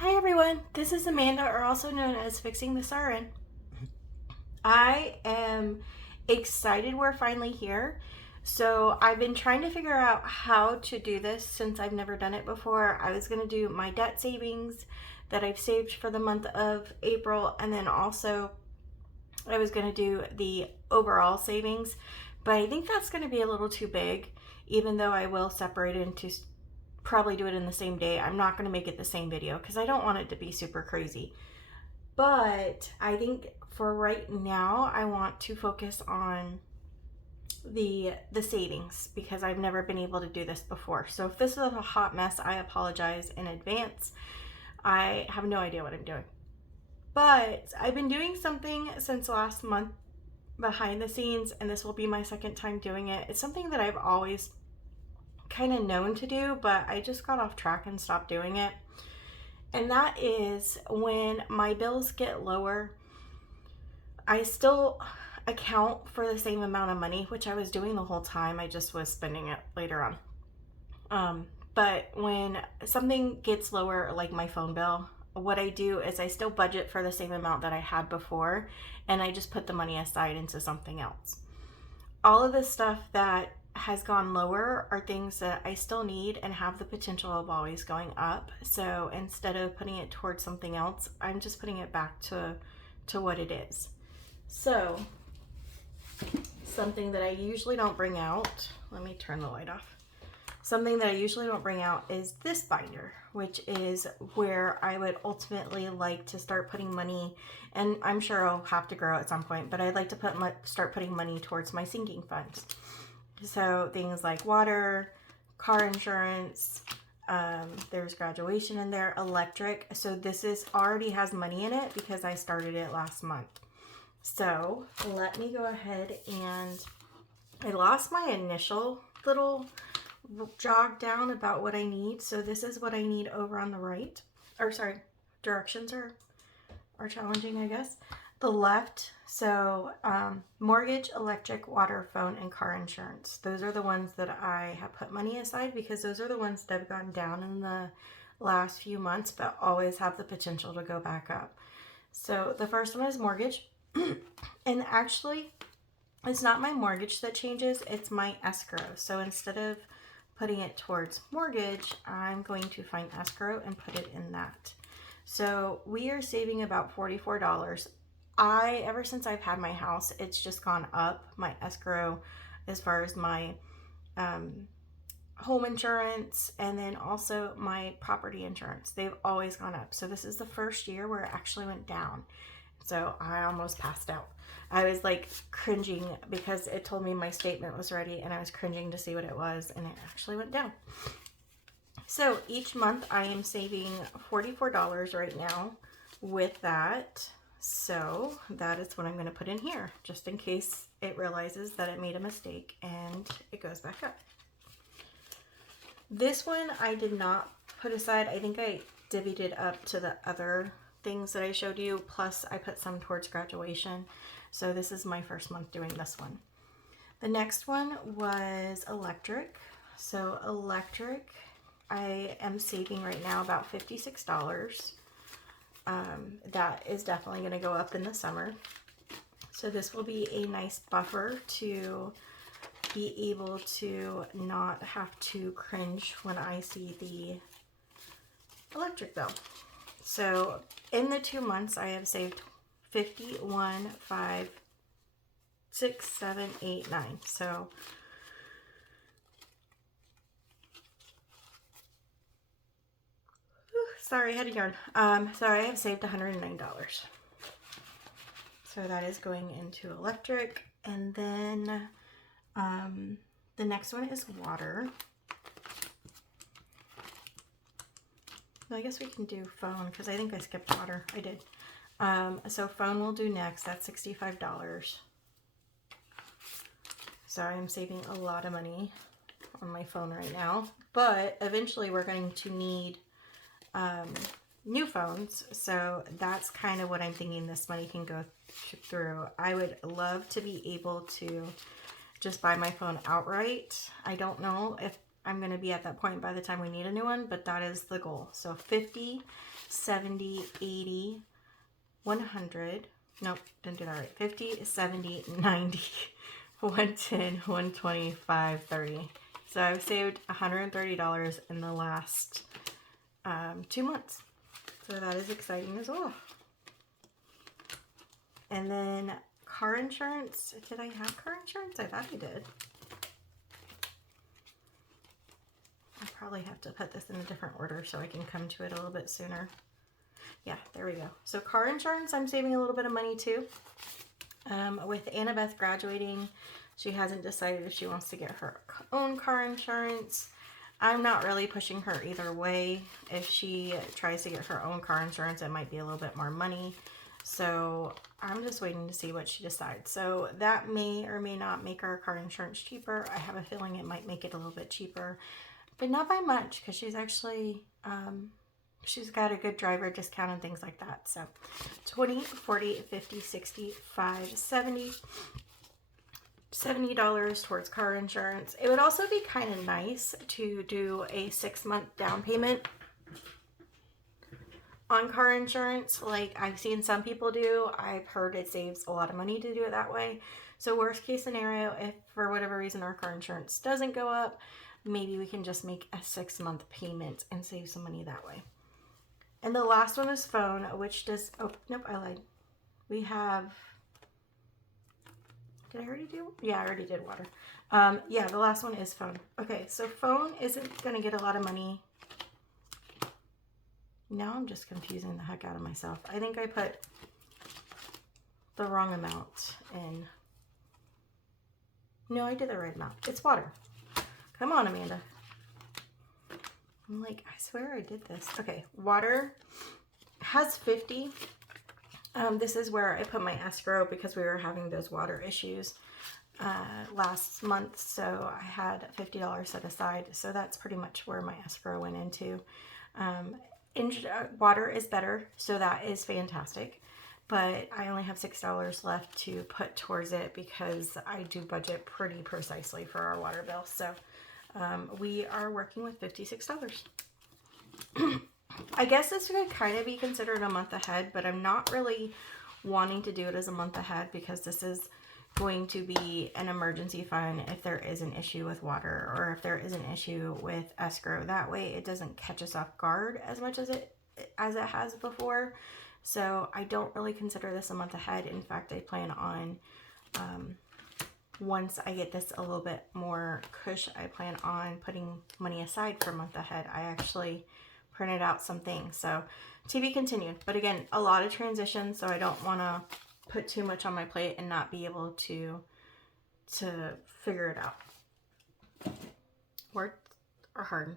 Hi everyone, this is Amanda, or also known as Fixing the Siren. I am excited we're finally here. So I've been trying to figure out how to do this since I've never done it before. I was going to do my debt savings that I've saved for the month of April, and then also I was going to do the overall savings, but I think that's going to be a little too big, even though I will separate it into probably do it in the same day. I'm not going to make it the same video because I don't want it to be super crazy. But I think for right now, I want to focus on the savings because I've never been able to do this before. So if this is a hot mess, I apologize in advance. I have no idea what I'm doing. But I've been doing something since last month behind the scenes, and this will be my second time doing it. It's something that I've always kind of known to do, but I just got off track and stopped doing it. And that is when my bills get lower, I still account for the same amount of money, which I was doing the whole time. I just was spending it later on. But when something gets lower, like my phone bill, what I do is I still budget for the same amount that I had before, and I just put the money aside into something else. All of the stuff that has gone lower are things that I still need and have the potential of always going up. So instead of putting it towards something else, I'm just putting it back to what it is. So something that I usually don't bring out, let me turn the light off. Something that I usually don't bring out is this binder, which is where I would ultimately like to start putting money, and I'm sure I'll have to grow at some point, but I'd like to start putting money towards my sinking funds. So things like water, car insurance, there's graduation in there, electric. So this is already has money in it because I started it last month. So let me go ahead, and I lost my initial little jog down about what I need. So this is what I need over on the right, or sorry, directions are challenging, I guess. The left, so mortgage, electric, water, phone, and car insurance. Those are the ones that I have put money aside because those are the ones that have gone down in the last few months, but always have the potential to go back up. So the first one is mortgage. And actually, it's not my mortgage that changes, it's my escrow. So instead of putting it towards mortgage, I'm going to find escrow and put it in that. So we are saving about $44. Ever since I've had my house, it's just gone up. My escrow, as far as my home insurance, and then also my property insurance, they've always gone up. So this is the first year where it actually went down. So I almost passed out. I was like cringing because it told me my statement was ready, and I was cringing to see what it was, and it actually went down. So each month I am saving $44 right now with that. So that is what I'm going to put in here, just in case it realizes that it made a mistake and it goes back up. This one I did not put aside. I think I divvied it up to the other things that I showed you, plus I put some towards graduation. So this is my first month doing this one. The next one was electric. So electric, I am saving right now about $56. That is definitely going to go up in the summer. So this will be a nice buffer to be able to not have to cringe when I see the electric bill. So in the 2 months, I have saved 51, 5, 6, 7, 8, 9. So sorry, I had a yarn. So I have saved $109. So that is going into electric. And then the next one is water. I guess we can do phone because I think I skipped water. I did. So phone will do next. That's $65. So I'm saving a lot of money on my phone right now. But eventually we're going to need new phones. So that's kind of what I'm thinking this money can go through. I would love to be able to just buy my phone outright. I don't know if I'm going to be at that point by the time we need a new one, but that is the goal. So 50, 70, 80, 100. Nope, didn't do that right. 50, 70, 90, 110, 125, 30. So I've saved $130 in the last 2 months. So that is exciting as well. And then car insurance. Did I have car insurance? I thought I did. I'll probably have to put this in a different order so I can come to it a little bit sooner. Yeah, there we go. So car insurance, I'm saving a little bit of money too. With Annabeth graduating, she hasn't decided if she wants to get her own car insurance. I'm not really pushing her either way. If she tries to get her own car insurance, it might be a little bit more money. So I'm just waiting to see what she decides. So that may or may not make our car insurance cheaper. I have a feeling it might make it a little bit cheaper, but not by much, because she's actually, she's got a good driver discount and things like that. So 20, 40, 50, 65, 70. $70 towards car insurance. It would also be kind of nice to do a 6-month down payment on car insurance, like I've seen some people do. I've heard it saves a lot of money to do it that way. So worst case scenario, if for whatever reason our car insurance doesn't go up, maybe we can just make a 6-month payment and save some money that way. And the last one is phone, which does, oh, nope, I lied. We have, did I already do? Yeah, I already did water. Yeah, the last one is phone. Okay, so phone isn't going to get a lot of money. Now I'm just confusing the heck out of myself. I think I put the wrong amount in. No, I did the right amount. It's water. Come on, Amanda. I'm like, I swear I did this. Okay, water has 50. This is where I put my escrow because we were having those water issues last month. So I had $50 set aside. So that's pretty much where my escrow went into. Water is better, so that is fantastic. But I only have $6 left to put towards it because I do budget pretty precisely for our water bill. So we are working with $56. I guess this could kind of be considered a month ahead, but I'm not really wanting to do it as a month ahead because this is going to be an emergency fund if there is an issue with water or if there is an issue with escrow. That way it doesn't catch us off guard as much as it has before. So I don't really consider this a month ahead. In fact, I plan on once I get this a little bit more cush, I plan on putting money aside for a month ahead. I actually printed out some things, so to be continued. But again, a lot of transitions, so I don't want to put too much on my plate and not be able to figure it out. Words are hard.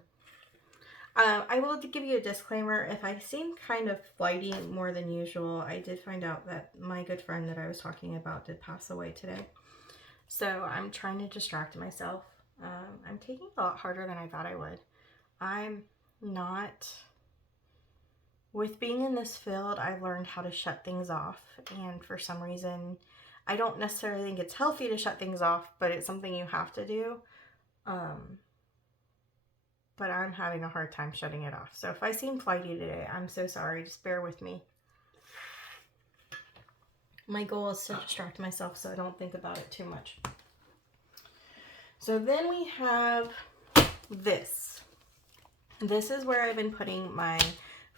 I will give you a disclaimer. If I seem kind of flighty more than usual, I did find out that my good friend that I was talking about did pass away today. So I'm trying to distract myself. I'm taking it a lot harder than I thought I would. I'm not, with being in this field, I've learned how to shut things off. And for some reason, I don't necessarily think it's healthy to shut things off, but it's something you have to do. But I'm having a hard time shutting it off. So if I seem flighty today, I'm so sorry. Just bear with me. My goal is to distract myself so I don't think about it too much. So then we have this. This is where I've been putting my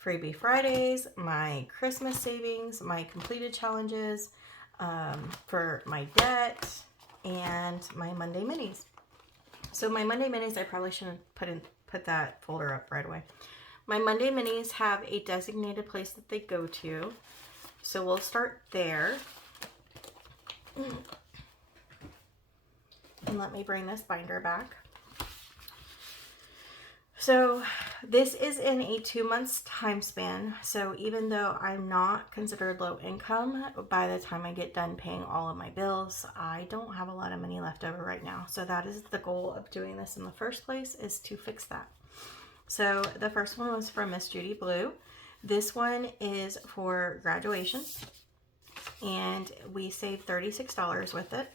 Freebie Fridays, my Christmas savings, my completed challenges, for my debt, and my Monday minis. So my Monday minis, I probably shouldn't put that folder up right away. My Monday minis have a designated place that they go to. So we'll start there. And let me bring this binder back. So this is in a 2 months time span. So even though I'm not considered low income, by the time I get done paying all of my bills, I don't have a lot of money left over right now. So that is the goal of doing this in the first place, is to fix that. So the first one was from Miss Judy Blue. This one is for graduation, and we saved $36 with it.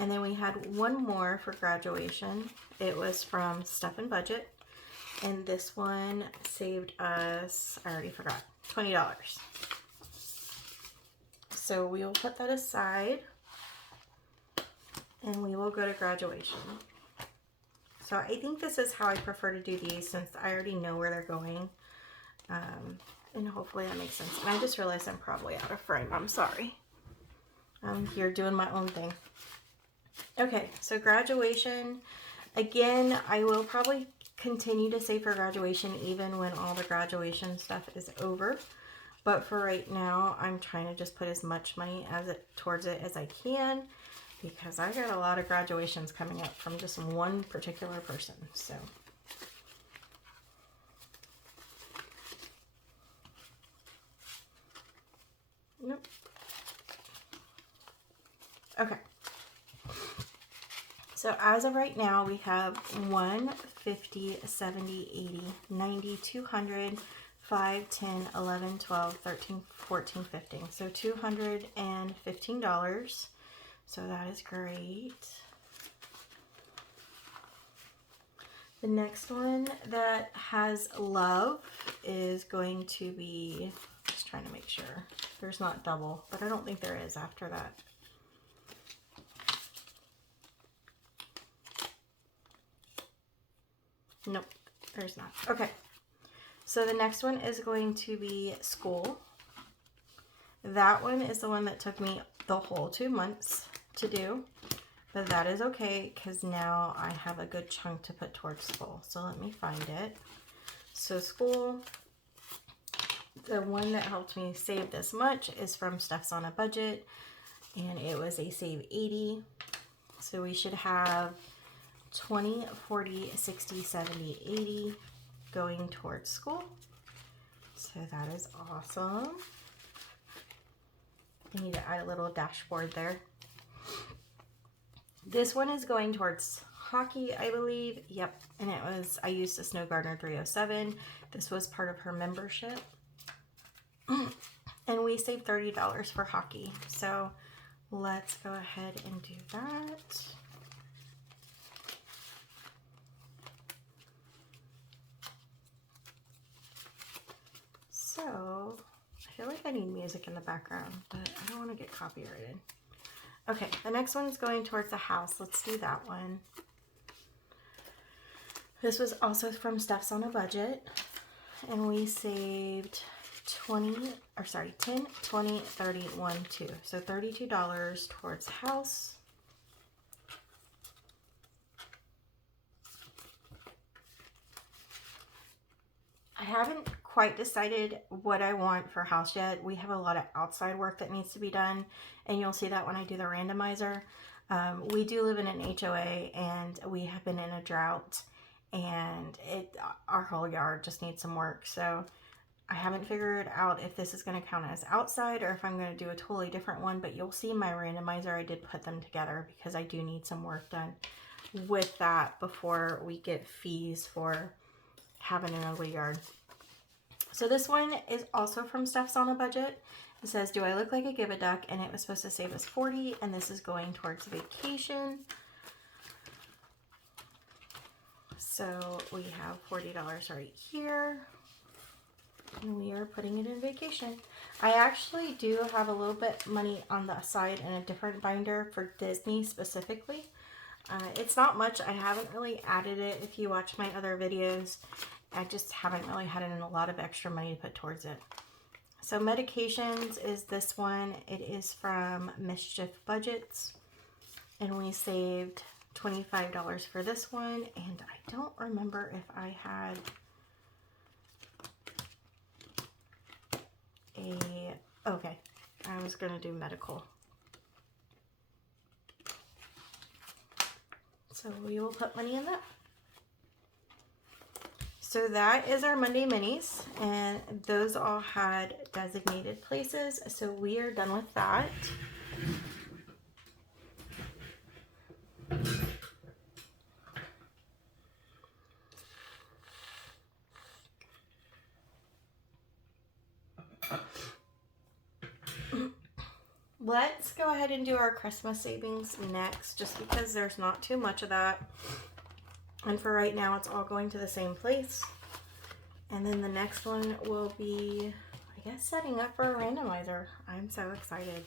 And then we had one more for graduation. It was from Stuff and Budget. And this one saved us, I already forgot, $20. So we will put that aside and we will go to graduation. So I think this is how I prefer to do these since I already know where they're going. And hopefully that makes sense. And I just realized I'm probably out of frame. I'm sorry. I'm here doing my own thing. Okay, so graduation. Again, I will probably continue to save for graduation even when all the graduation stuff is over. But for right now, I'm trying to just put as much money towards it as I can, because I got a lot of graduations coming up from just one particular person. So nope. Okay. So as of right now, we have 1, 50, 70, 80, 90, 200, 5, 10, 11, 12, 13, 14, 15. So $215. So that is great. The next one that has love is going to be, just trying to make sure there's not double, but I don't think there is after that. Nope, there's not. Okay, so the next one is going to be school. That one is the one that took me the whole 2 months to do, but that is okay because now I have a good chunk to put towards school. So let me find it. So school, the one that helped me save this much is from Stuff's on a Budget, and it was a save 80. So we should have 20, 40, 60, 70, 80 going towards school. So that is awesome. I need to add a little dashboard there. This one is going towards hockey, I believe. Yep. And it was, I used a Snow Gardener 307. This was part of her membership. And we saved $30 for hockey. So let's go ahead and do that. So I feel like I need music in the background, but I don't want to get copyrighted. Okay, the next one is going towards the house. Let's do that one. This was also from Stuff's on a Budget, and we saved 10, 20, 30, 1, 2. So $32 towards house. I haven't quite decided what I want for house yet. We have a lot of outside work that needs to be done, and you'll see that when I do the randomizer. We do live in an HOA, and we have been in a drought, and our whole yard just needs some work. So I haven't figured out if this is going to count as outside or if I'm going to do a totally different one, but you'll see my randomizer. I did put them together because I do need some work done with that before we get fees for having an ugly yard. So this one is also from Stuff's on a Budget. It says, do I look like a give a duck? And it was supposed to save us 40, and this is going towards vacation. So we have $40 right here, and we are putting it in vacation. I actually do have a little bit money on the side in a different binder for Disney specifically. It's not much. I haven't really added it. If you watch my other videos, I just haven't really had a lot of extra money to put towards it. So medications is this one. It is from Mischief Budgets, and we saved $25 for this one. And I don't remember if I had okay, I was gonna do medical. So we will put money in that. So that is our Monday minis, and those all had designated places. So we are done with that. Let's go ahead and do our Christmas savings next, just because there's not too much of that. And for right now, it's all going to the same place. And then the next one will be, I guess, setting up for a randomizer. I'm so excited.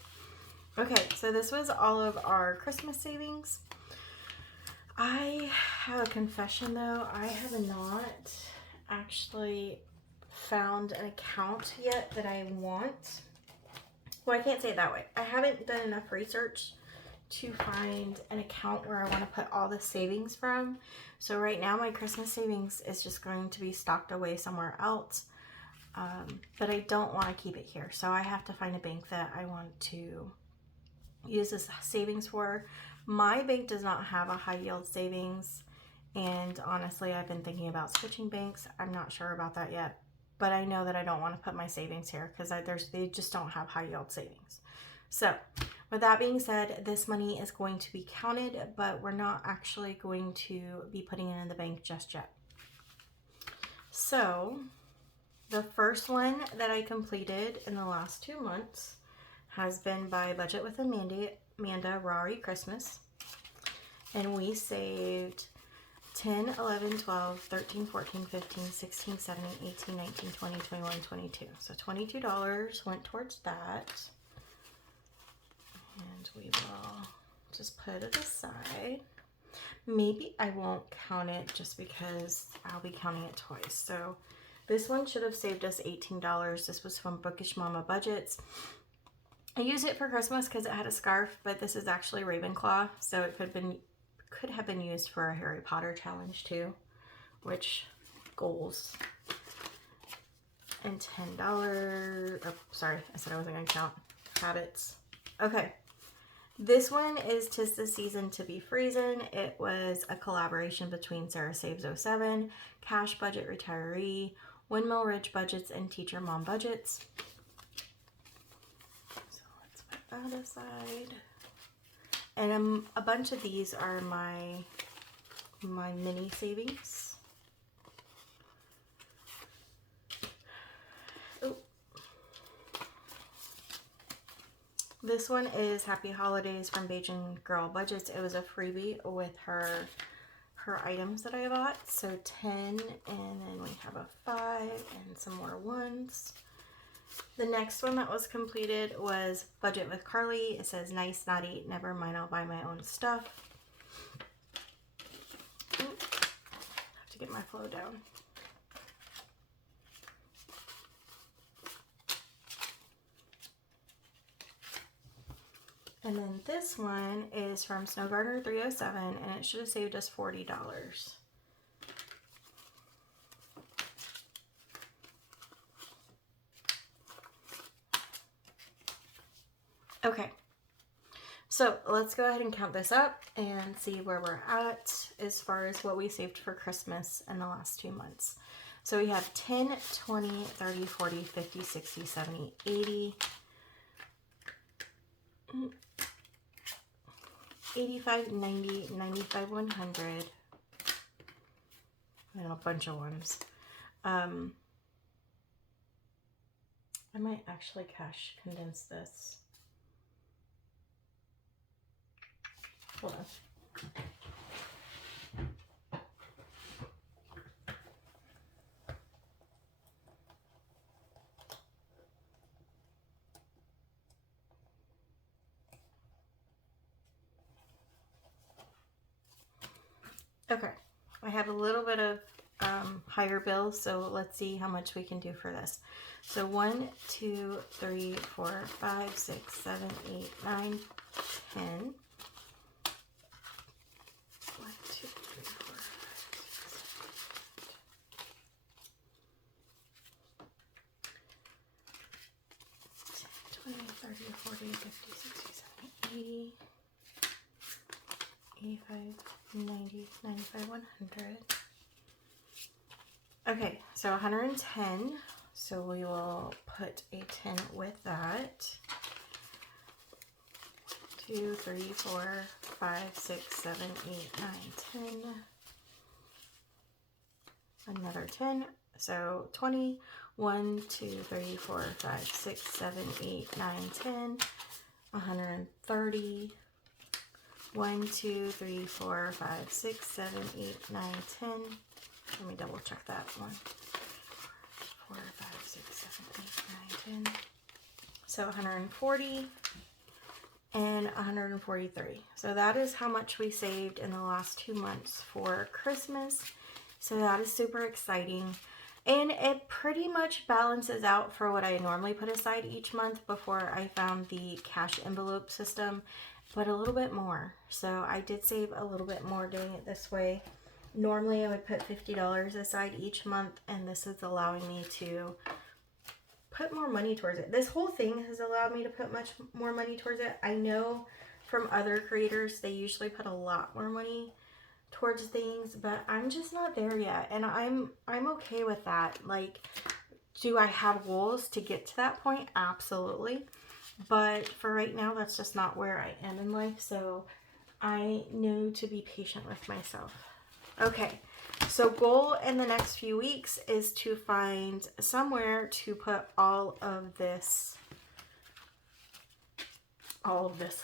Okay, so this was all of our Christmas savings. I have a confession though. I have not actually found an account yet that I want. Well, I can't say it that way. I haven't done enough research to find an account where I want to put all the savings from. So right now my Christmas savings is just going to be stocked away somewhere else. But I don't want to keep it here. So I have to find a bank that I want to use this savings for. My bank does not have a high yield savings. And honestly, I've been thinking about switching banks. I'm not sure about that yet. But I know that I don't want to put my savings here because they just don't have high yield savings. So with that being said, this money is going to be counted, but we're not actually going to be putting it in the bank just yet. So the first one that I completed in the last 2 months has been by Budget with Amanda Rari Christmas. And we saved 10, 11, 12, 13, 14, 15, 16, 17, 18, 19, 20, 21, 22. So $22 went towards that. And we will just put it aside. Maybe I won't count it just because I'll be counting it twice. So this one should have saved us $18. This was from Bookish Mama Budgets. I used it for Christmas because it had a scarf, but this is actually Ravenclaw, so it could have been used for a Harry Potter challenge too, which goals. And $10. Oh, sorry, I said I wasn't gonna count. Habits. Okay. This one is 'Tis the Season to Be Freezin'. It was a collaboration between Sarah Saves 07, Cash Budget Retiree, Windmill Ridge Budgets, and Teacher Mom Budgets. So let's put that aside. And a bunch of these are my mini savings. Ooh. This one is Happy Holidays from Bajan Girl Budgets. It was a freebie with her items that I bought. So 10, and then we have a 5 and some more ones. The next one that was completed was Budget with Carly. It says nice, naughty, never mind, I'll buy my own stuff. Ooh, have to get my flow down. And then this one is from Snow Gardener 307, and it should have saved us $40. Okay, so let's go ahead and count this up and see where we're at as far as what we saved for Christmas in the last 2 months. So we have 10, 20, 30, 40, 50, 60, 70, 80, 85, 90, 95, 100, and a bunch of ones. I might actually cash condense this. Hold on. Okay, I have a little bit of higher bills, so let's see how much we can do for this. So 1, 2, 3, 4, 5, 6, 7, 8, 9, 10. 1, 2, 3, 4, 5, 6, 7, 8, 10, 20, 30, 40, 50, 60, 70, 80, 85, 90, 95, 100. Okay, so 110. So we will put a 10 with that. 2, 3, 4, 5, 6, 7, 8, 9, 10. Another 10. So 20. 1, 2, 3, 4, 5, 6, 7, 8, 9, 10. 130. 1, 2, 3, 4, 5, 6, 7, 8, 9, 10. Let me double check that one. 4, 5, 6, 7, 8, 9, 10. So 140 and 143. So that is how much we saved in the last 2 months for Christmas. So that is super exciting. And it pretty much balances out for what I normally put aside each month before I found the cash envelope system, but a little bit more. So I did save a little bit more doing it this way. Normally I would put $50 aside each month, and this is allowing me to put more money towards it. This whole thing has allowed me to put much more money towards it. I know from other creators, they usually put a lot more money towards things, but I'm just not there yet, and I'm okay with that. Like, do I have goals to get to that point? Absolutely. But for right now, that's just not where I am in life, so I know to be patient with myself. Okay, so goal in the next few weeks is to find somewhere to put all of this,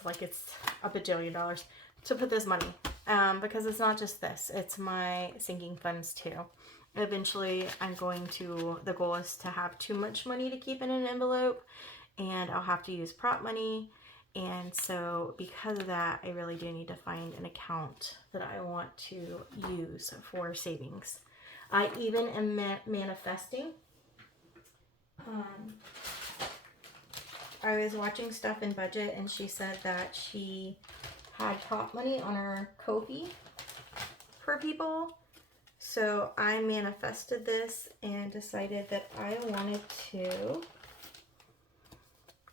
like it's a bajillion dollars, to put this money. Because it's not just this, it's my sinking funds too. Eventually, the goal is to have too much money to keep in an envelope, and I'll have to use prop money. And so because of that, I really do need to find an account that I want to use for savings. I even am manifesting. I was watching Stuff and Budget, and she said that she had prop money on her Ko-fi for people. So I manifested this and decided that I wanted to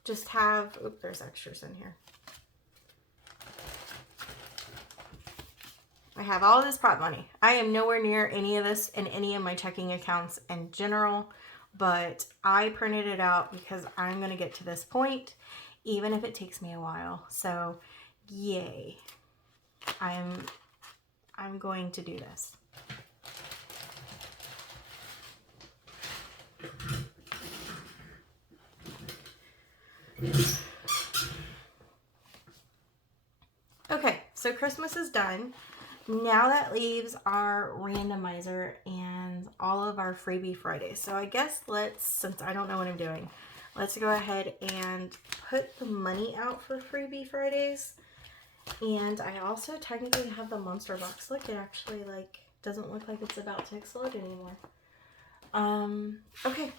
just have, oops, there's extras in here. I have all this prop money. I am nowhere near any of this in any of my checking accounts in general, but I printed it out because I'm going to get to this point, even if it takes me a while. So yay. I'm going to do this. Okay, so Christmas is done. Now that leaves our randomizer and all of our freebie Fridays. So I guess since I don't know what I'm doing, let's go ahead and put the money out for freebie Fridays. And I also technically have the monster box. Look, it actually doesn't look like it's about to explode anymore. Okay,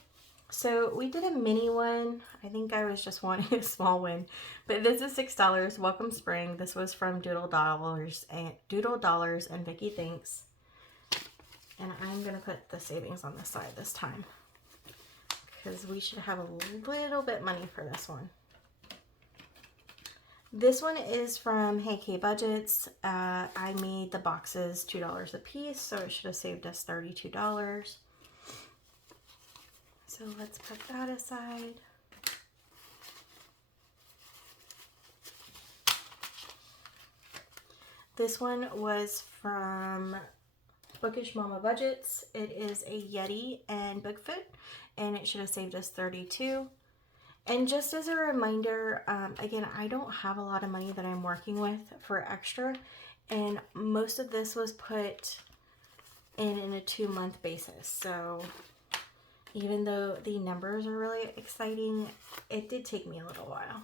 so we did a mini one. I think I was just wanting a small one, but this is $6. Welcome Spring. This was from Doodle Dollars and Vicky Thinks. And I'm gonna put the savings on the side this time because we should have a little bit money for this one. This one is from Hey K Budgets. I made the boxes $2 a piece, so it should have saved us $32. So let's put that aside. This one was from Bookish Mama Budgets. It is a Yeti and Bigfoot, and it should have saved us $32. And just as a reminder, again, I don't have a lot of money that I'm working with for extra, and most of this was put in a 2-month basis. So even though the numbers are really exciting, it did take me a little while.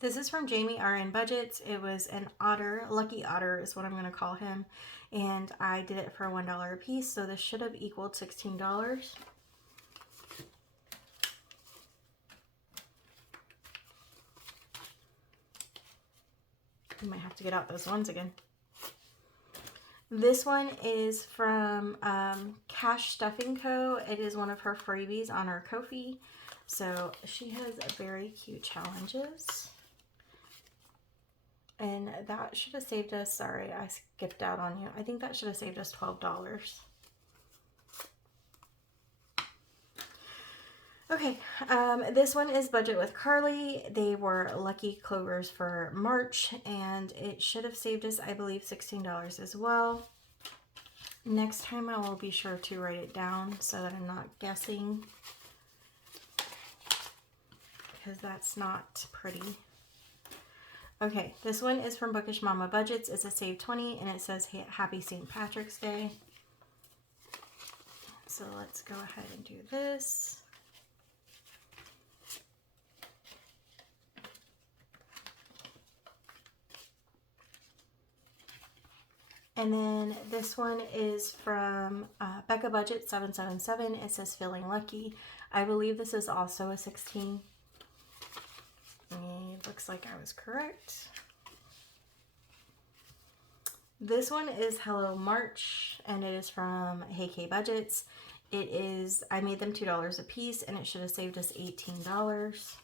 This is from Jamie RN Budgets. It was an otter, Lucky Otter is what I'm going to call him, and I did it for $1 a piece, so this should have equaled $16. I might have to get out those ones again. This one is from Cash Stuffing Co. It is one of her freebies on her Ko-fi. So she has very cute challenges. And that should have saved us, sorry, I skipped out on you. I think that should have saved us $12. Okay, this one is Budget with Carly. They were Lucky Clovers for March, and it should have saved us, I believe, $16 as well. Next time I will be sure to write it down so that I'm not guessing, because that's not pretty. Okay, this one is from Bookish Mama Budgets. It's a save 20 and it says Happy St. Patrick's Day. So let's go ahead and do this. And then this one is from Becca Budget 777. It says Feeling Lucky. I believe this is also a 16. It looks like I was correct. This one is Hello March, and it is from Hey K Budgets. It is, I made them $2 a piece, and it should have saved us $18.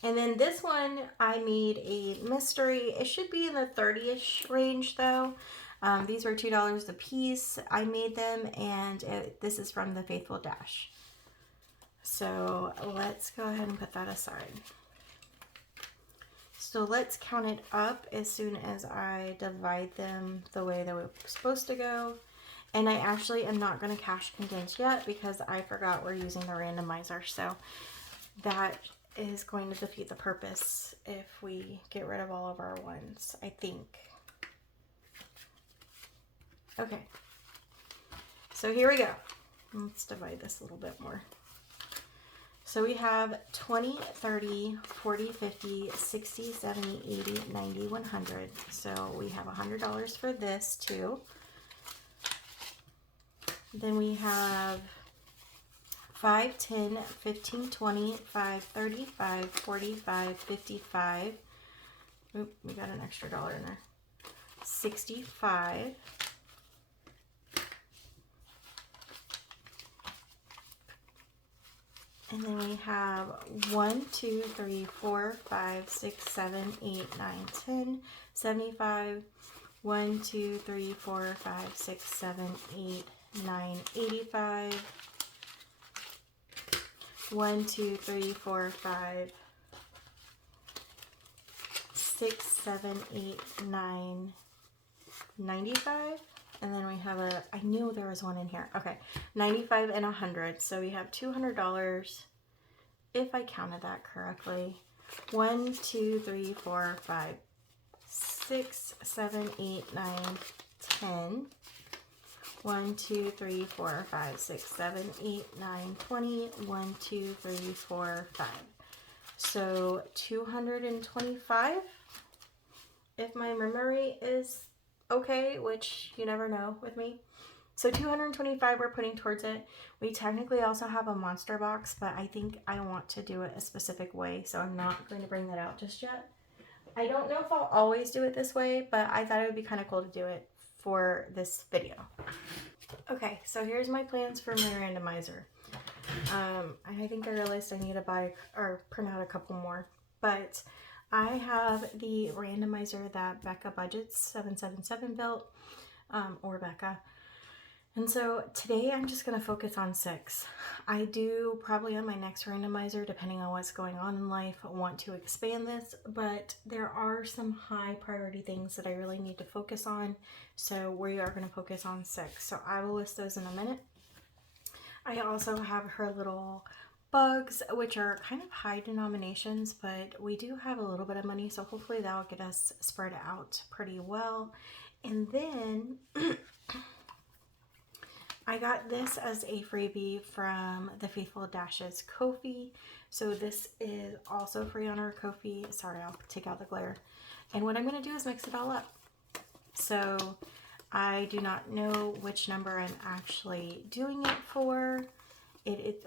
And then this one, I made a mystery. It should be in the 30-ish range though. These were $2 a piece. I made them, and this is from the Faithful Dash. So let's go ahead and put that aside. So let's count it up as soon as I divide them the way that we're supposed to go. And I actually am not going to cash condense yet because I forgot we're using the randomizer. So that is going to defeat the purpose if we get rid of all of our ones, I think. Okay, so here we go. Let's divide this a little bit more. So we have 20, 30, 40, 50, 60, 70, 80, 90, 100. So we have $100 for this too. Then we have 5, 10, 15, 20, 5, 30, 5, 45, 55. Oop, we got an extra dollar in there. 65. And then we have 1, 2, 3, 4, 5, 6, 7, 8, 9, 10, 75. 1, 2, 3, 4, 5, 6, 7, 8, 9, 85. 1, 2, 3, 4, 5, 6, 7, 8, 9, 95. And then we have a, I knew there was one in here. Okay, 95 and 100. So we have $200, if I counted that correctly. 1, 2, 3, 4, 5, 6, 7, 8, 9, 10. 1, 2, 3, 4, 5, 6, 7, 8, 9, 20. 1, 2, 3, 4, 5. So 225, if my memory is okay, which you never know with me. So 225 we're putting towards it. We technically also have a monster box, but I think I want to do it a specific way, so I'm not going to bring that out just yet. I don't know if I'll always do it this way, but I thought it would be kind of cool to do it for this video. Okay, so here's my plans for my randomizer. I think I realized I need to buy or print out a couple more, but I have the randomizer that Becca Budgets 777 built, or Becca. And so today I'm just going to focus on 6. I do probably on my next randomizer, depending on what's going on in life, want to expand this, but there are some high priority things that I really need to focus on. So we are going to focus on 6. So I will list those in a minute. I also have her little bugs, which are kind of high denominations, but we do have a little bit of money, so hopefully that'll get us spread out pretty well. And then I got this as a freebie from the Faithful Dash's Ko-fi. So this is also free on our Ko-fi. Sorry, I'll take out the glare. And what I'm going to do is mix it all up. So I do not know which number I'm actually doing it for.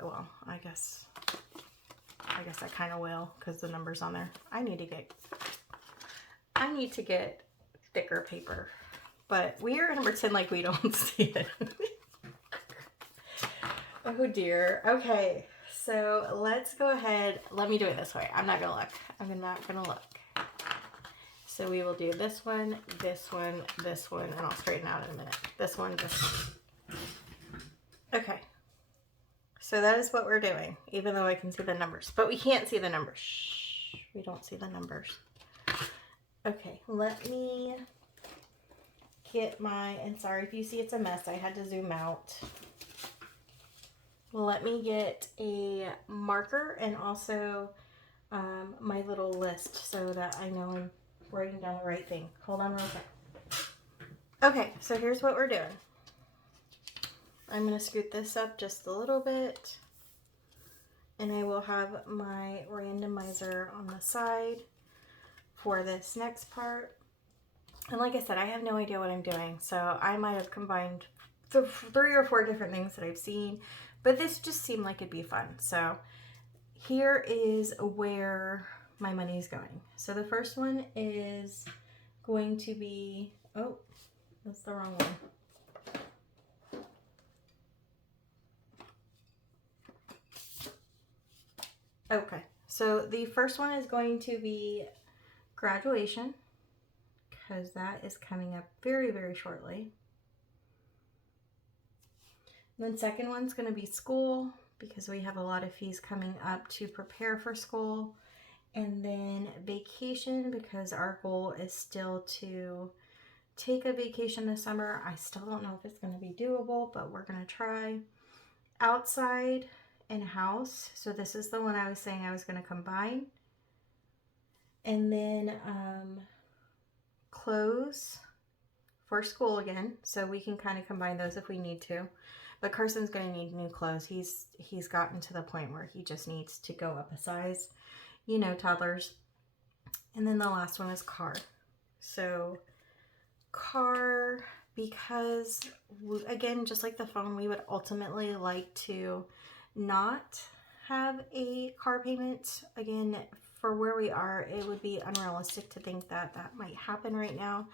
Well, I guess I kind of will because the number's on there. I need to get thicker paper, but we are gonna pretend like we don't see it. Oh dear. Okay, so let's go ahead. Let me do it this way. I'm not gonna look. I'm not gonna look. So we will do this one, this one, this one, and I'll straighten out in a minute. This one, this one. Okay. So that is what we're doing, even though I can see the numbers. But we can't see the numbers. Shh, we don't see the numbers. Okay, let me get my, and sorry if you see it's a mess, I had to zoom out. Let me get a marker and also my little list so that I know I'm writing down the right thing. Hold on real quick. Okay, so here's what we're doing. I'm going to scoot this up just a little bit, and I will have my randomizer on the side for this next part. And like I said, I have no idea what I'm doing, so I might have combined 3 or 4 different things that I've seen, but this just seemed like it'd be fun. So here is where my money is going. So the first one is going to be, oh, that's the wrong one. Okay, so the first one is going to be graduation, because that is coming up very, very shortly. And then second one's going to be school, because we have a lot of fees coming up to prepare for school. And then vacation, because our goal is still to take a vacation this summer. I still don't know if it's going to be doable, but we're going to try. Outside and house. So this is the one I was saying I was going to combine. And then clothes for school again. So we can kind of combine those if we need to. But Carson's going to need new clothes. He's gotten to the point where he just needs to go up a size. You know, toddlers. And then the last one is car. So car, because again, just like the phone, we would ultimately like to not have a car payment. Again, for where we are, it would be unrealistic to think that that might happen right now,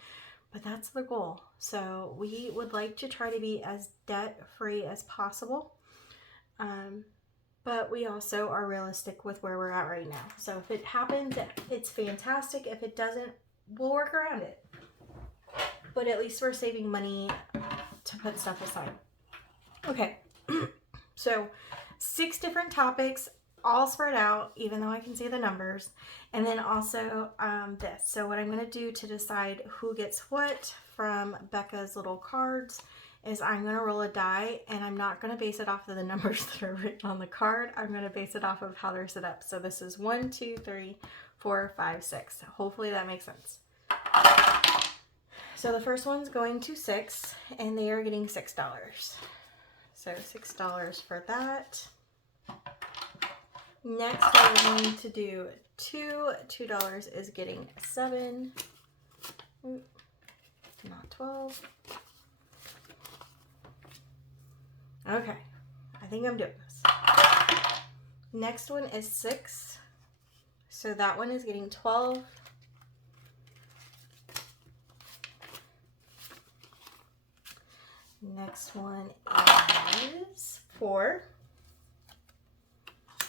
but that's the goal. So we would like to try to be as debt free as possible. But we also are realistic with where we're at right now. So if it happens, it's fantastic. If it doesn't, we'll work around it. But at least we're saving money to put stuff aside. Okay, so 6 different topics, all spread out, even though I can see the numbers. And then also this. So what I'm going to do to decide who gets what from Becca's little cards is I'm going to roll a die, and I'm not going to base it off of the numbers that are written on the card. I'm going to base it off of how they're set up. So this is 1, 2, 3, 4, 5, 6. Hopefully that makes sense. So the first one's going to 6, and they are getting $6. So $6 for that. Next, we're going to do $2 is getting 7. Oop, not 12. Okay, I think I'm doing this. Next one is 6. So that one is getting 12. Next one is 4.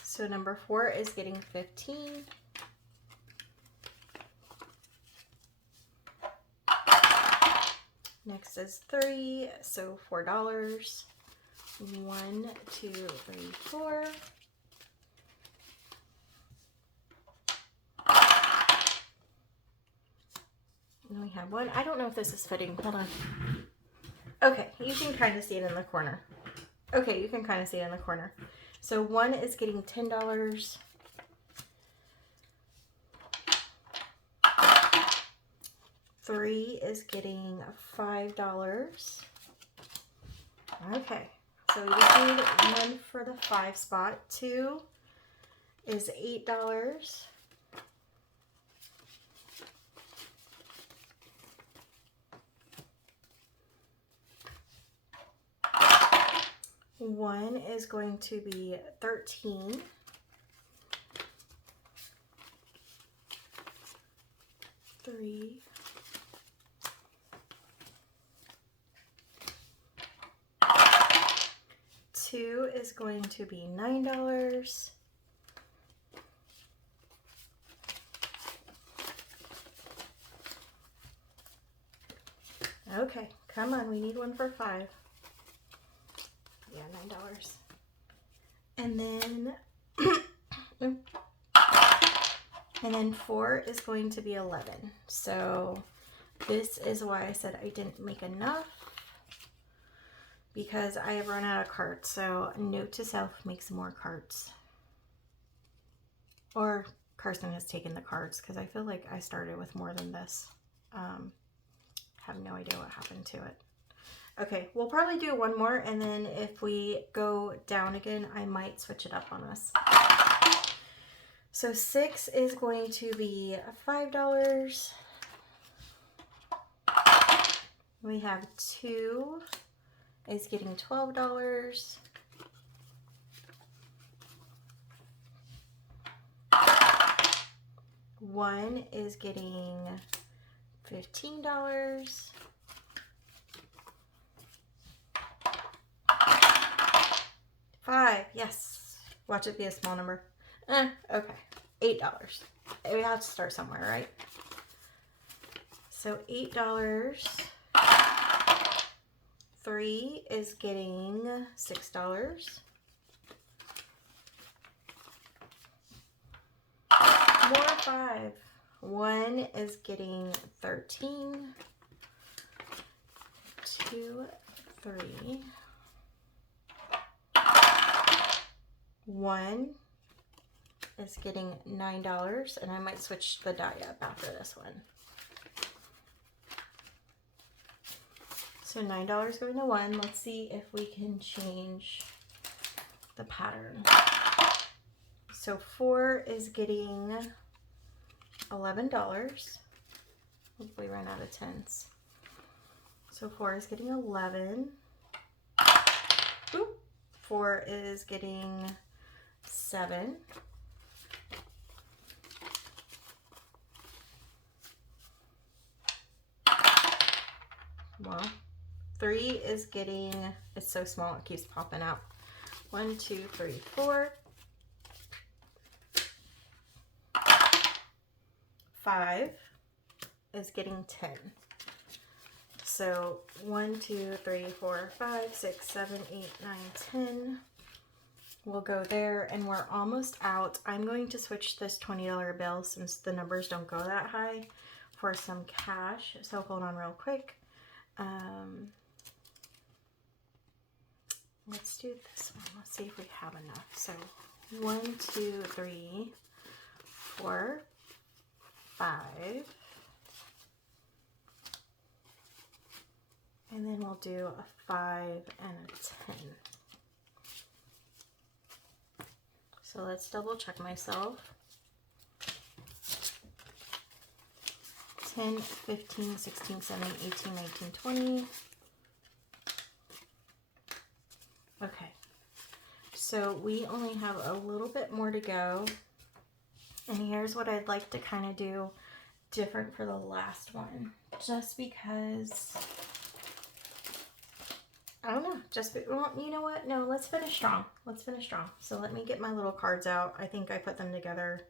So number 4 is getting 15. Next is 3, so $4. 1, 2, 3, 4. And we have 1. I don't know if this is fitting. Hold on. Okay, you can kind of see it in the corner. Okay, you can kind of see it in the corner. So 1 is getting $10. 3 is getting $5. Okay, so we just need 1 for the 5 spot. 2 is $8. 1 is going to be 13. 3. 2 is going to be $9. Okay, come on, we need 1 for 5. Yeah, $9. And then 4 is going to be 11. So This is why I said I didn't make enough, because I have run out of cards. So note to self, make some more cards. Or Carson has taken the cards, because I feel like I started with more than this. Have no idea what happened to it. Okay, we'll probably do one more, and then if we go down again, I might switch it up on us. So 6 is going to be $5. We have 2 is getting $12. 1 is getting $15. 5, yes. Watch it be a small number. Okay, $8. We have to start somewhere, right? So $8. 3 is getting $6. More 5. 1 is getting 13. 2, 3. 1 is getting $9, and I might switch the die up after this one. So $9 going to 1. Let's see if we can change the pattern. So 4 is getting $11. Hopefully run out of 10s. So 4 is getting 11. Oop. 4 is getting 7. Well, 3 is getting, it's so small it keeps popping out. 1, 2, 3, 4. 5 is getting 10. So 1, 2, 3, 4, 5, 6, 7, 8, 9, 10. We'll go there, and we're almost out. I'm going to switch this $20 bill, since the numbers don't go that high, for some cash. So hold on real quick. Let's do this one. Let's see if we have enough. So 1, 2, 3, 4, 5. And then we'll do a 5 and a 10. So let's double check myself. 10, 15, 16, 17, 18, 19, 20. Okay. So we only have a little bit more to go. And here's what I'd like to kind of do different for the last one. Just because, I don't know, well, you know what? No, let's finish strong. Let's finish strong. So let me get my little cards out. I think I put them together,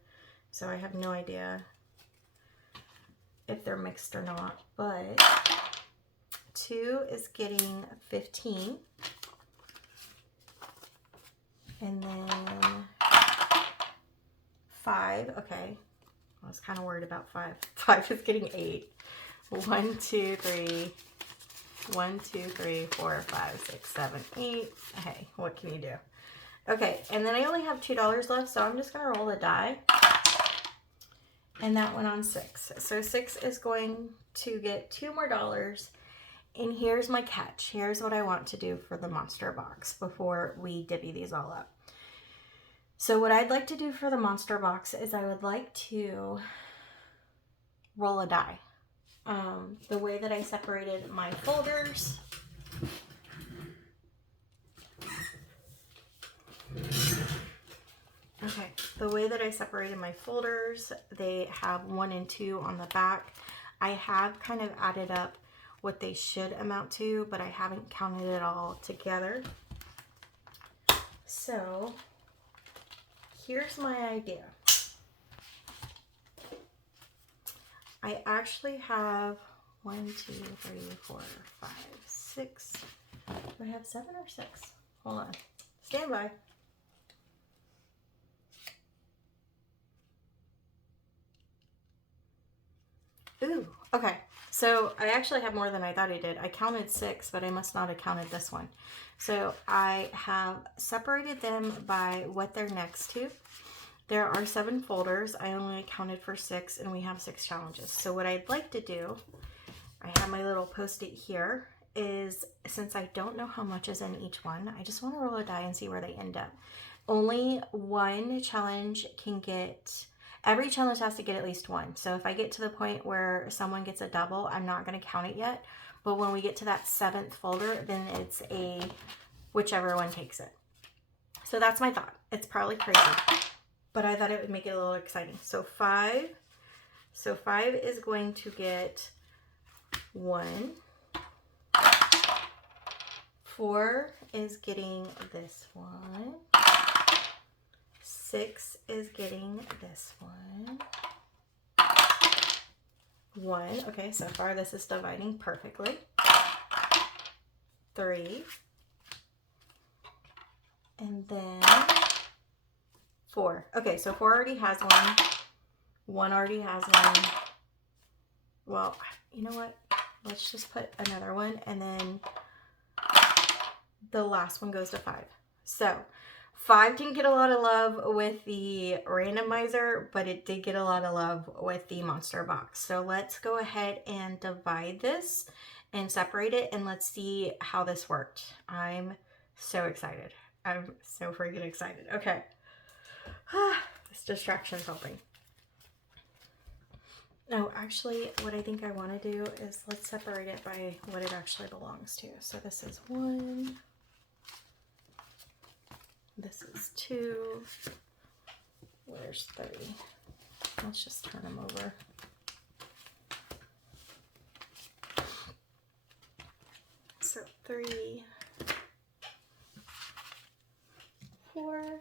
so I have no idea if they're mixed or not. But 2 is getting 15. And then 5, okay. I was kind of worried about 5. 5 is getting 8. 1, 2, 3. 1, 2, 3, 4, 5, 6, 7, 8. Hey, what can you do? Okay, and then I only have $2 left, so I'm just going to roll a die. And that went on 6. So 6 is going to get $2 more. And here's my catch. Here's what I want to do for the monster box before we divvy these all up. So what I'd like to do for the monster box is I would like to roll a die. The way that I separated my folders. Okay, the way that I separated my folders, they have 1 and 2 on the back. I have kind of added up what they should amount to, but I haven't counted it all together. So here's my idea. I actually have 1, 2, 3, 4, 5, 6. Do I have 7 or 6? Hold on. Stand by. Ooh, okay. So I actually have more than I thought I did. I counted 6, but I must not have counted this one. So I have separated them by what they're next to. There are 7 folders. I only accounted for 6, and we have 6 challenges. So what I'd like to do, I have my little post-it here, is since I don't know how much is in each one, I just want to roll a die and see where they end up. Only one challenge can get, every challenge has to get at least 1. So if I get to the point where someone gets a double, I'm not going to count it yet. But when we get to that 7th folder, then it's a whichever one takes it. So that's my thought. It's probably crazy, but I thought it would make it a little exciting. So 5 is going to get 1. 4 is getting this one. 6 is getting this one. 1. Okay, so far this is dividing perfectly. 3. And then 4. Okay, so 4 already has one. 1 already has one. Well, you know what? Let's just put another one, and then the last one goes to 5. So 5 didn't get a lot of love with the randomizer, but it did get a lot of love with the monster box. So let's go ahead and divide this and separate it, and let's see how this worked. I'm so excited. I'm so freaking excited. Okay. This distraction's helping. No, actually, what I think I want to do is let's separate it by what it actually belongs to. So this is 1. This is 2. Where's 3? Let's just turn them over. So 3, 4,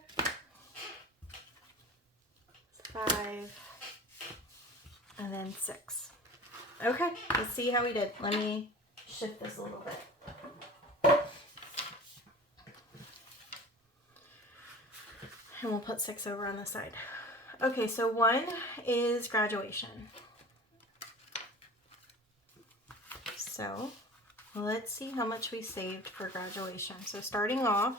5, and then 6. Okay, let's see how we did. Let me shift this a little bit. And we'll put 6 over on the side. Okay, so 1 is graduation. So let's see how much we saved for graduation. So starting off,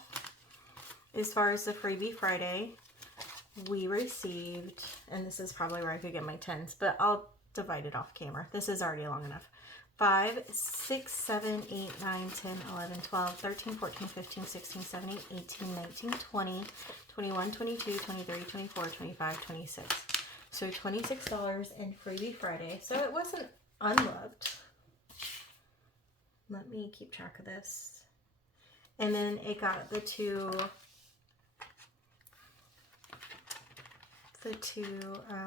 as far as the Freebie Friday, we received, and this is probably where I could get my 10s, but I'll divide it off camera. This is already long enough. 5, 6, 7, 8, 9, 10, 11, 12, 13, 14, 15, 16, 17, 18, 19, 20, 21, 22, 23, 24, 25, 26. So $26 in Freebie Friday. So it wasn't unloved. Let me keep track of this. And then it got the two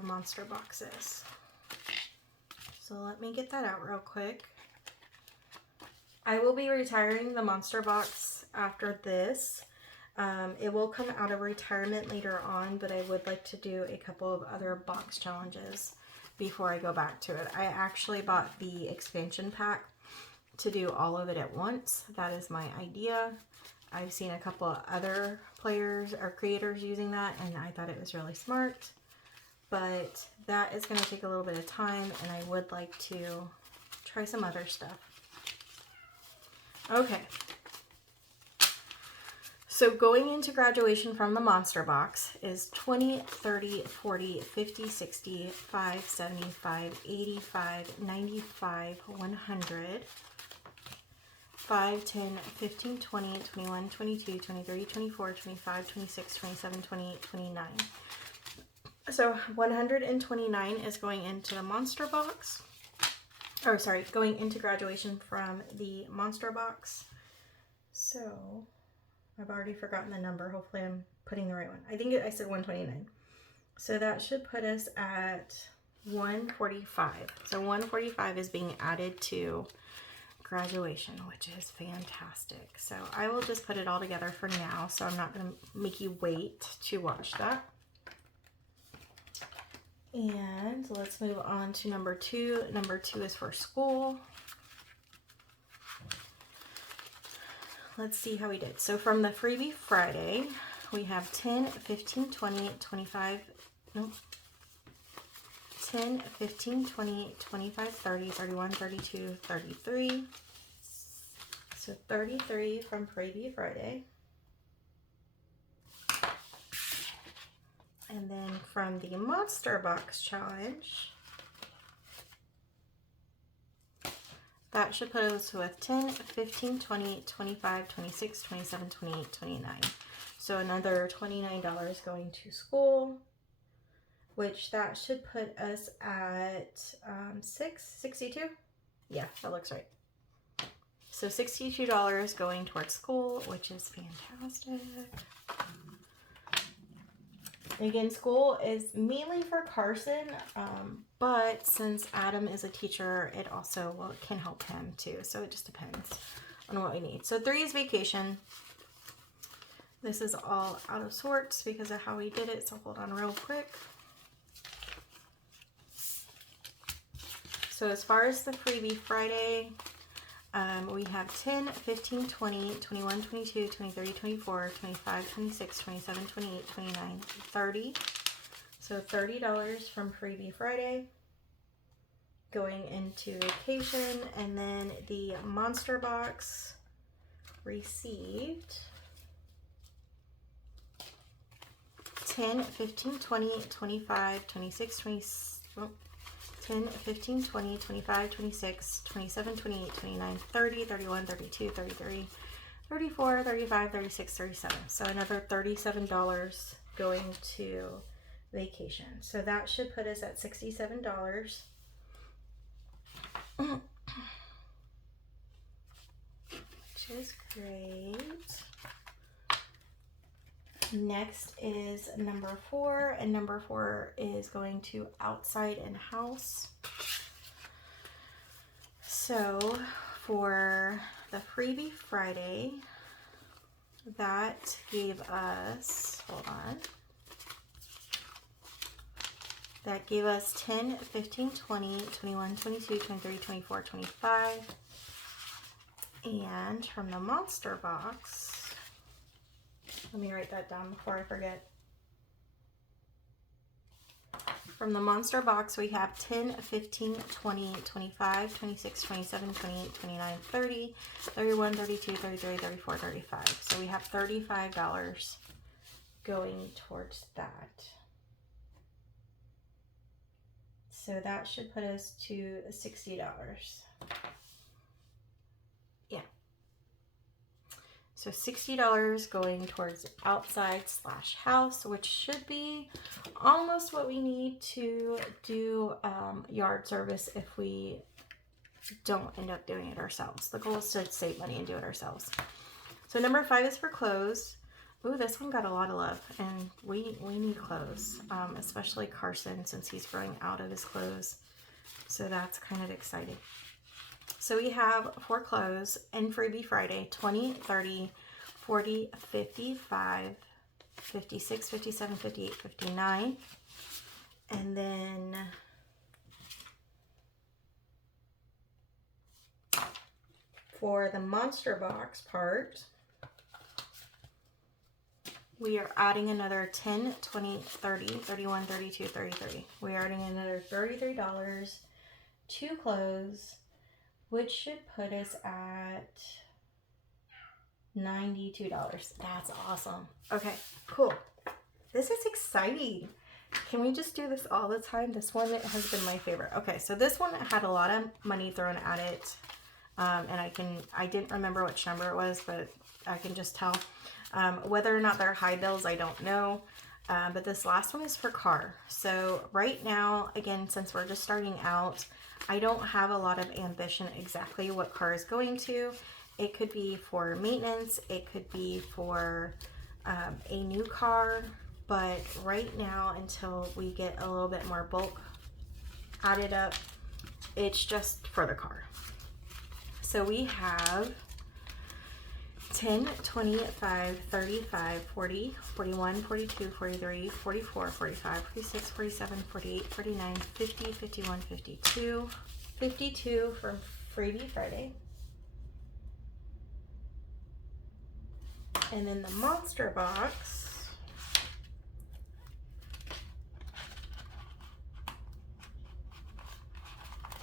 monster boxes. So let me get that out real quick. I will be retiring the monster box after this. It will come out of retirement later on, but I would like to do a couple of other box challenges before I go back to it. I actually bought the expansion pack to do all of it at once. That is my idea. I've seen a couple of other players or creators using that, and I thought it was really smart. But that is going to take a little bit of time, and I would like to try some other stuff. Okay. So going into graduation from the monster box is 20, 30, 40, 50, 60, 5, 75, 85, 95, 100, 5, 10, 15, 20, 21, 22, 23, 24, 25, 26, 27, 28, 29. So 129 is going into the monster box. Or sorry, going into graduation from the monster box. So I've already forgotten the number. Hopefully I'm putting the right one. I think I said 129. So that should put us at 145. So 145 is being added to graduation, which is fantastic. So I will just put it all together for now. So I'm not going to make you wait to watch that. And let's move on to number 2. Number 2 is for school. Let's see how we did. So from the Freebie Friday, we have 10, 15, 20, 25, nope, 10, 15, 20, 25, 30, 31, 32, 33. So 33 from Freebie Friday. And then from the Monster Box Challenge, that should put us with 10, 15, 20, 25, 26, 27, 28, 29. So another $29 going to school, which that should put us at 62. Yeah, that looks right. So $62 going towards school, which is fantastic. Again, school is mainly for Carson, but since Adam is a teacher, it also can help him too. So it just depends on what we need. So 3 is vacation. This is all out of sorts because of how we did it. So hold on real quick. So as far as the Freebie Friday, we have 10, 15, 20, 21, 22, 23, 24, 25, 26, 27, 28, 29, 30. So $30 from Freebie Friday going into vacation. And then the Monster Box received 10, 15, 20, 25, 26, 20, 10, 15, 20, 25, 26, 27, 28, 29, 30, 31, 32, 33, 34, 35, 36, 37. So another $37 going to vacation. So that should put us at $67. Which is great. Next is number 4, and number 4 is going to outside and house. So for the Freebie Friday, that gave us, hold on, that gave us 10, 15, 20, 21, 22, 23, 24, 25. And from the Monster Box, let me write that down before I forget. From the Monster Box, we have 10, 15, 20, 25, 26, 27, 28, 29, 30, 31, 32, 33, 34, 35. So we have $35 going towards that. So that should put us to $60. Yeah. So $60 going towards outside / house, which should be almost what we need to do yard service if we don't end up doing it ourselves. The goal is to save money and do it ourselves. So number 5 is for clothes. Ooh, this one got a lot of love, and we need clothes, especially Carson, since he's growing out of his clothes. So that's kind of exciting. So we have 4 clothes in Freebie Friday: 20, 30, 40, 55, 56, 57, 58, 59. And then for the Monster Box part, we are adding another 10, 20, 30, 31, 32, 33. We are adding another $33 to clothes, which should put us at $92. That's awesome. Okay, cool. This is exciting. Can we just do this all the time? This one has been my favorite. Okay, so this one had a lot of money thrown at it. And I didn't remember which number it was, but I can just tell. Whether or not they're high bills, I don't know. But this last one is for car. So right now, again, since we're just starting out, I don't have a lot of ambition exactly what car is going to. It could be for maintenance. It could be for a new car. But right now, until we get a little bit more bulk added up, it's just for the car. So we have 10, 25, 35, 40, 41, 42, 43, 44, 45, 46, 47, 48, 49, 50, 51, 52. 52 from Freebie Friday. And then the Monster Box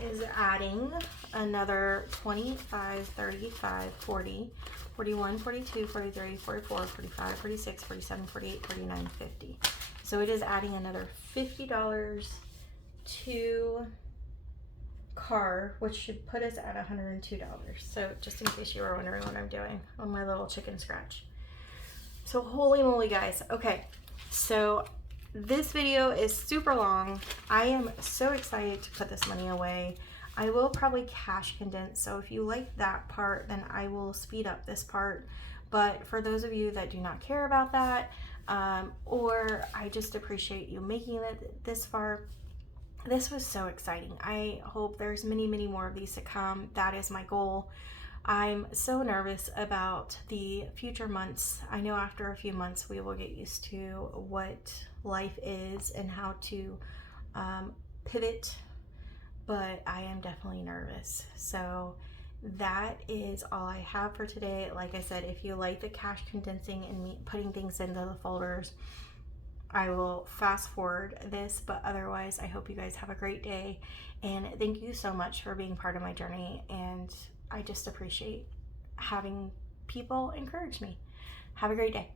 is adding another 25, 35, 40, 41, 42, 43, 44, 45, 46, 47, 48, 49, 50. So it is adding another $50 to car, which should put us at $102. So just in case you were wondering what I'm doing on my little chicken scratch. So holy moly, guys. Okay, so this video is super long. I am so excited to put this money away. I will probably cash condense, so if you like that part, then I will speed up this part. But for those of you that do not care about that, or I just appreciate you making it this far, this was so exciting. I hope there's many, many more of these to come. That is my goal. I'm so nervous about the future months. I know after a few months we will get used to what life is and how to pivot, but I am definitely nervous. So that is all I have for today. Like I said, if you like the cash condensing and me putting things into the folders, I will fast forward this, but otherwise I hope you guys have a great day, and thank you so much for being part of my journey, and I just appreciate having people encourage me. Have a great day.